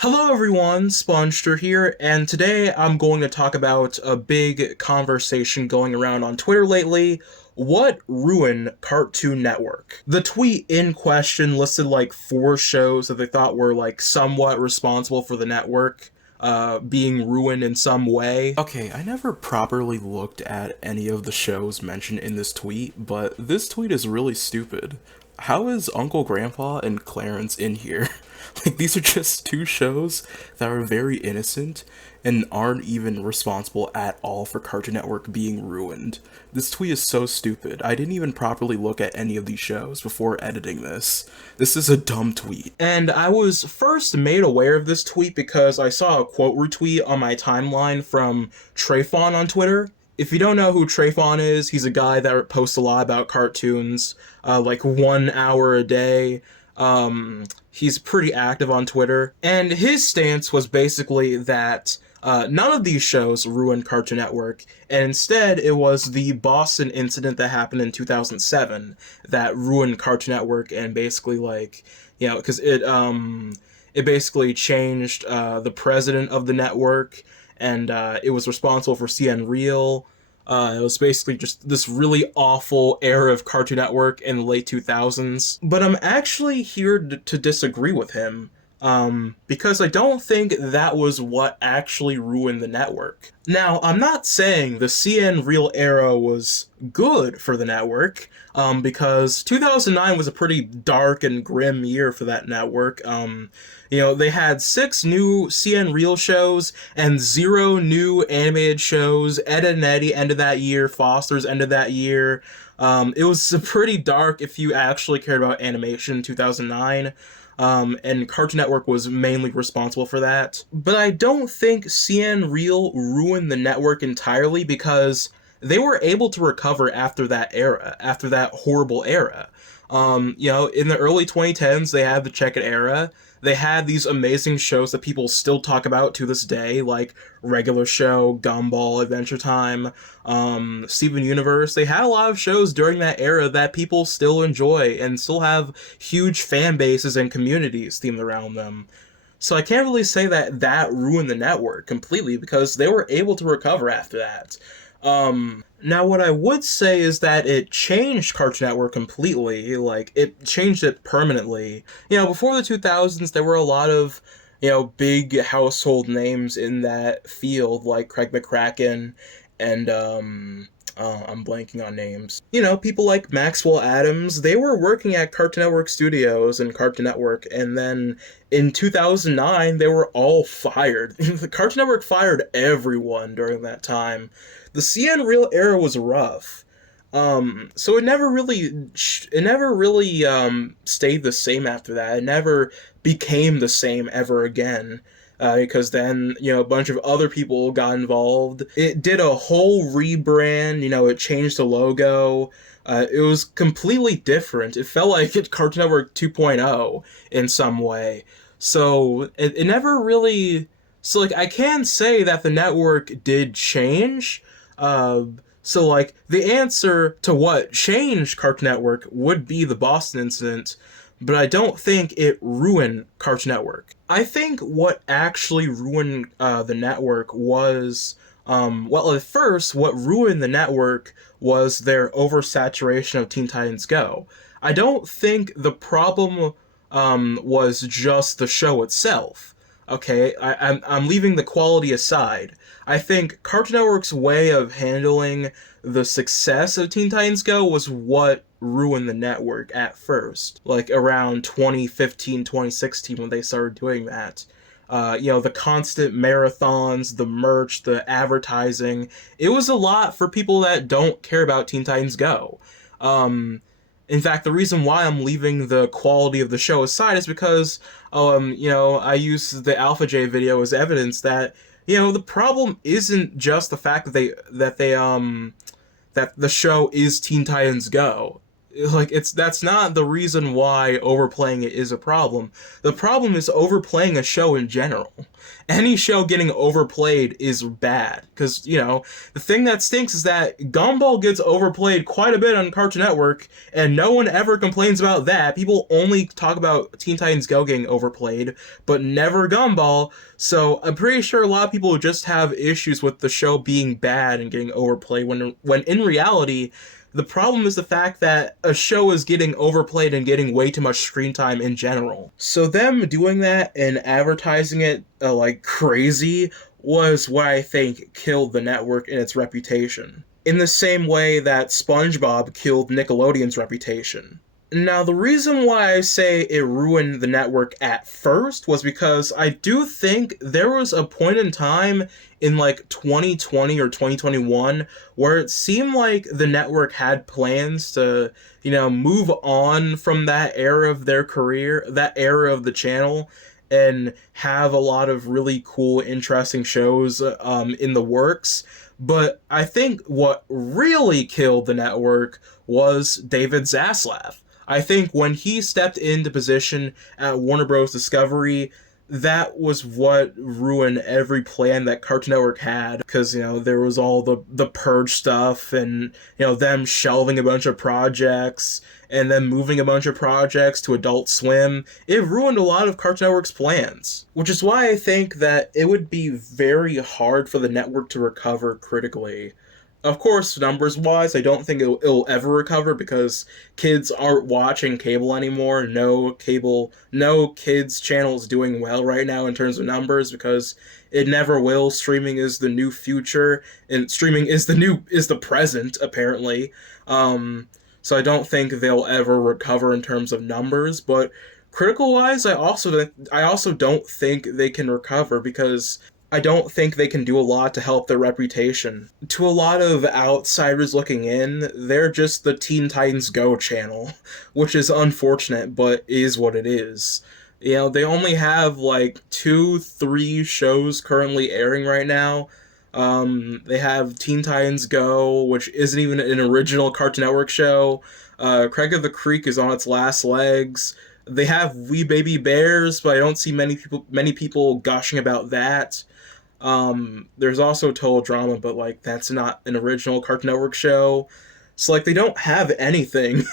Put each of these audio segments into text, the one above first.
Hello everyone, spongestur here, and today I'm going to talk about a big conversation going around on Twitter lately. What ruined Cartoon Network? The tweet in question listed like four shows that they thought were like somewhat responsible for the network being ruined in some way. Okay, I never properly looked at any of the shows mentioned in this tweet, but this tweet is really stupid. How is Uncle Grandpa and Clarence in here? Like, these are just two shows that are very innocent and aren't even responsible at all for Cartoon Network being ruined. This tweet is so stupid. I didn't even properly look at any of these shows before editing this. This is a dumb tweet. And I was first made aware of this tweet because I saw a quote retweet on my timeline from Trayfon on Twitter. If you don't know who Trayfon is, he's a guy that posts a lot about cartoons, like 1 hour a day. He's pretty active on Twitter, and his stance was basically that none of these shows ruined Cartoon Network, and instead it was the Boston incident that happened in 2007 that ruined Cartoon Network, and basically because it basically changed the president of the network, and it was responsible for CN Real. It was basically just this really awful era of Cartoon Network in the late 2000s. But I'm actually here to disagree with him, because I don't think that was what actually ruined the network. Now, I'm not saying the CN Real era was good for the network, because 2009 was a pretty dark and grim year for that network. They had 6 new CN Real shows and 0 new animated shows. Ed and Eddie ended that year. Foster's ended that year. It was pretty dark if you actually cared about animation in 2009. And Cartoon Network was mainly responsible for that. But I don't think CN Real ruined the network entirely because they were able to recover after that era, after that horrible era. In the early 2010s, they had the Check It era. They had these amazing shows that people still talk about to this day, like Regular Show, Gumball, Adventure Time, Steven Universe. They had a lot of shows during that era that people still enjoy and still have huge fan bases and communities themed around them. So I can't really say that that ruined the network completely because they were able to recover after that. Now what I would say is that it changed Cartoon Network completely, like, it changed it permanently. Before the 2000s, there were a lot of, big household names in that field, like Craig McCracken and, I'm blanking on names. People like Maxwell Adams, they were working at Cartoon Network Studios and Cartoon Network, and then in 2009, they were all fired. The Cartoon Network fired everyone during that time. The CN Real era was rough. So it never really stayed the same after that. It never became the same ever again. Because then, a bunch of other people got involved. It did a whole rebrand, it changed the logo. It was completely different. It felt like Cartoon Network 2.0 in some way. So it never really. So, like, I can say that the network did change. Uh, the answer to what changed Cartoon Network would be the Boston incident, but I don't think it ruined Cartoon Network. I think what actually ruined the network was, at first, what ruined the network was their oversaturation of Teen Titans Go. I don't think the problem was just the show itself. Okay, I'm leaving the quality aside. I think Cartoon Network's way of handling the success of Teen Titans Go was what ruined the network at first, like around 2015, 2016 when they started doing that. The constant marathons, the merch, the advertising. It was a lot for people that don't care about Teen Titans Go. In fact, the reason why I'm leaving the quality of the show aside is because, I use the Alpha J video as evidence that, the problem isn't just the fact that the show is Teen Titans Go. Like, that's not the reason why overplaying it is a problem. The problem is overplaying a show in general. Any show getting overplayed is bad because, the thing that stinks is that Gumball gets overplayed quite a bit on Cartoon Network, and no one ever complains about that. People only talk about Teen Titans Go getting overplayed, but never Gumball. So I'm pretty sure a lot of people just have issues with the show being bad and getting overplayed when in reality, the problem is the fact that a show is getting overplayed and getting way too much screen time in general. So them doing that and advertising it like crazy was what I think killed the network and its reputation. In the same way that SpongeBob killed Nickelodeon's reputation. Now, the reason why I say it ruined the network at first was because I do think there was a point in time in like 2020 or 2021 where it seemed like the network had plans to, move on from that era of their career, that era of the channel, and have a lot of really cool, interesting shows in the works. But I think what really killed the network was David Zaslav. I think when he stepped into position at Warner Bros. Discovery, that was what ruined every plan that Cartoon Network had, because there was all the purge stuff, and them shelving a bunch of projects and then moving a bunch of projects to Adult Swim. It ruined a lot of Cartoon Network's plans, which is why I think that it would be very hard for the network to recover critically. Of course, numbers-wise, I don't think it'll ever recover because kids aren't watching cable anymore. No kids channel is doing well right now in terms of numbers because it never will. Streaming is the new future, and streaming is the present apparently. So I don't think they'll ever recover in terms of numbers. But critical-wise, I also don't think they can recover because I don't think they can do a lot to help their reputation. To a lot of outsiders looking in, they're just the Teen Titans Go channel, which is unfortunate, but is what it is. They only have like 2-3 shows currently airing right now. They have Teen Titans Go, which isn't even an original Cartoon Network show. Craig of the Creek is on its last legs. They have We Baby Bears, but I don't see many people gushing about that. There's also Total Drama, but like that's not an original Cartoon Network show. So like they don't have anything.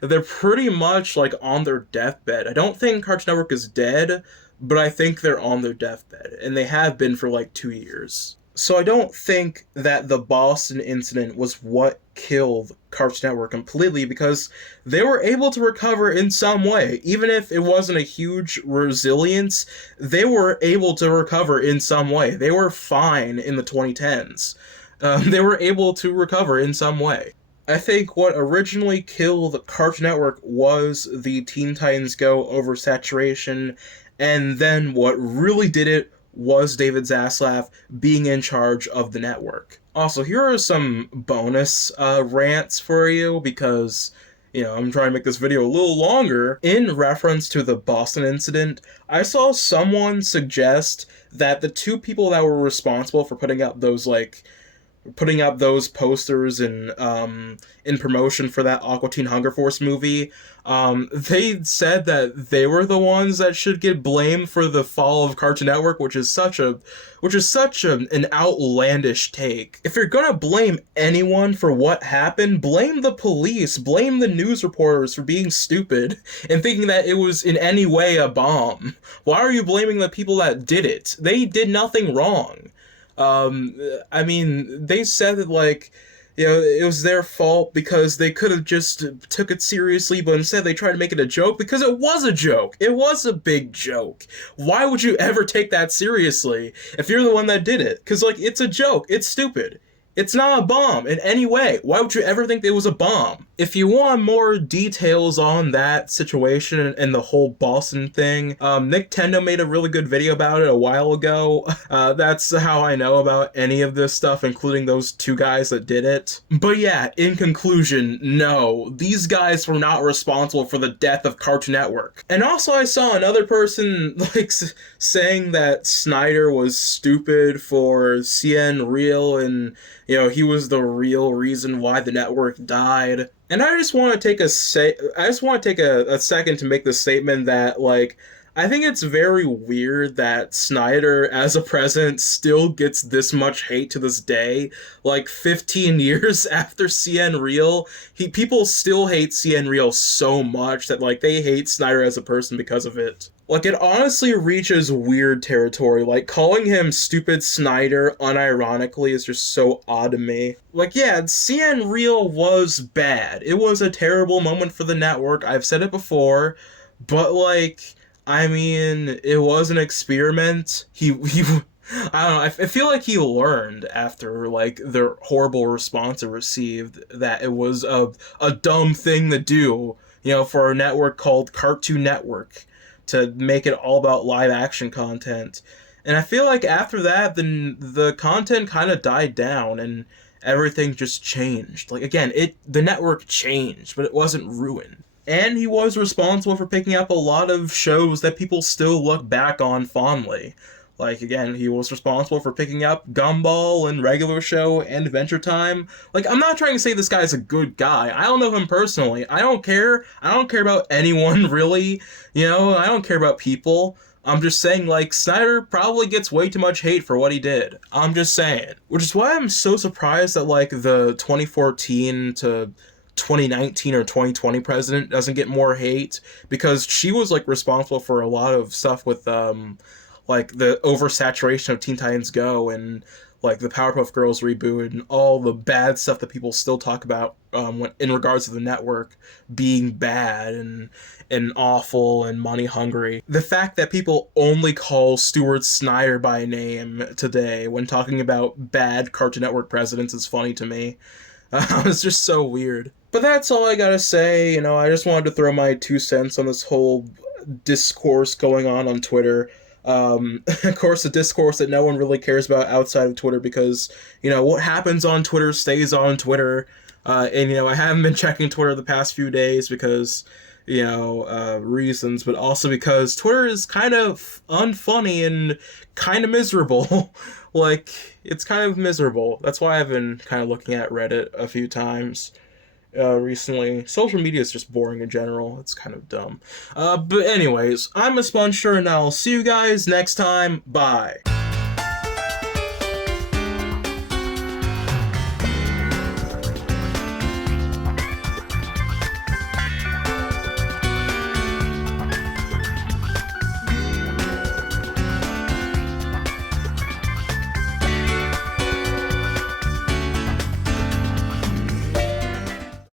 They're pretty much like on their deathbed. I don't think Cartoon Network is dead, but I think they're on their deathbed, and they have been for like 2 years. So I don't think that the Boston incident was what killed Cartoon Network completely, because they were able to recover in some way. Even if it wasn't a huge resilience, they were able to recover in some way. They were fine in the 2010s. They were able to recover in some way. I think what originally killed Cartoon Network was the Teen Titans Go oversaturation, and then what really did it was David Zaslav being in charge of the network. Also, here are some bonus rants for you because, I'm trying to make this video a little longer. In reference to the Boston incident, I saw someone suggest that the two people that were responsible for putting up those posters in promotion for that Aqua Teen Hunger Force movie, they said that they were the ones that should get blamed for the fall of Cartoon Network, which is such an outlandish take. If you're gonna blame anyone for what happened, blame the police, blame the news reporters for being stupid and thinking that it was in any way a bomb. Why are you blaming the people that did it? They did nothing wrong. They said that, it was their fault because they could have just took it seriously, but instead they tried to make it a joke because it was a joke. It was a big joke. Why would you ever take that seriously if you're the one that did it? Because, it's a joke. It's stupid. It's not a bomb in any way. Why would you ever think it was a bomb? If you want more details on that situation and the whole Boston thing, Nick Tendo made a really good video about it a while ago. That's how I know about any of this stuff, including those two guys that did it. But yeah, in conclusion, no, these guys were not responsible for the death of Cartoon Network. And also I saw another person, saying that Snyder was stupid for CN Real and he was the real reason why the network died. And I just want to take a second to make the statement that, I think it's very weird that Snyder, as a president, still gets this much hate to this day. Like 15 years after CN Real, people still hate CN Real so much that like they hate Snyder as a person because of it. Like it honestly reaches weird territory. Like calling him stupid Snyder unironically is just so odd to me. Like yeah, CN Real was bad. It was a terrible moment for the network. I've said it before, but like I mean, it was an experiment. I don't know. I feel like he learned after like the horrible response it received that it was a dumb thing to do. For a network called Cartoon Network to make it all about live action content. And I feel like after that, then the content kind of died down and everything just changed. Like again, the network changed, but it wasn't ruined. And he was responsible for picking up a lot of shows that people still look back on fondly. Like, again, he was responsible for picking up Gumball and Regular Show and Adventure Time. Like, I'm not trying to say this guy's a good guy. I don't know him personally. I don't care. I don't care about anyone, really. I don't care about people. I'm just saying, like, Snyder probably gets way too much hate for what he did. I'm just saying. Which is why I'm so surprised that, like, the 2014 to 2019 or 2020 president doesn't get more hate, because she was like responsible for a lot of stuff with like the oversaturation of Teen Titans Go and like the Powerpuff Girls reboot and all the bad stuff that people still talk about in regards to the network being bad and awful and money hungry. The fact that people only call Stuart Snyder by name today when talking about bad Cartoon Network presidents is funny to me. It's just so weird. But that's all I gotta say. I just wanted to throw my 2 cents on this whole discourse going on Twitter. Of course, a discourse that no one really cares about outside of Twitter because, what happens on Twitter stays on Twitter. And, I haven't been checking Twitter the past few days because, reasons, but also because Twitter is kind of unfunny and kind of miserable. Like, it's kind of miserable. That's why I've been kind of looking at Reddit a few times recently. Social media is just boring in general. It's kind of dumb. But anyways, I'm a spongestur and I'll see you guys next time. Bye.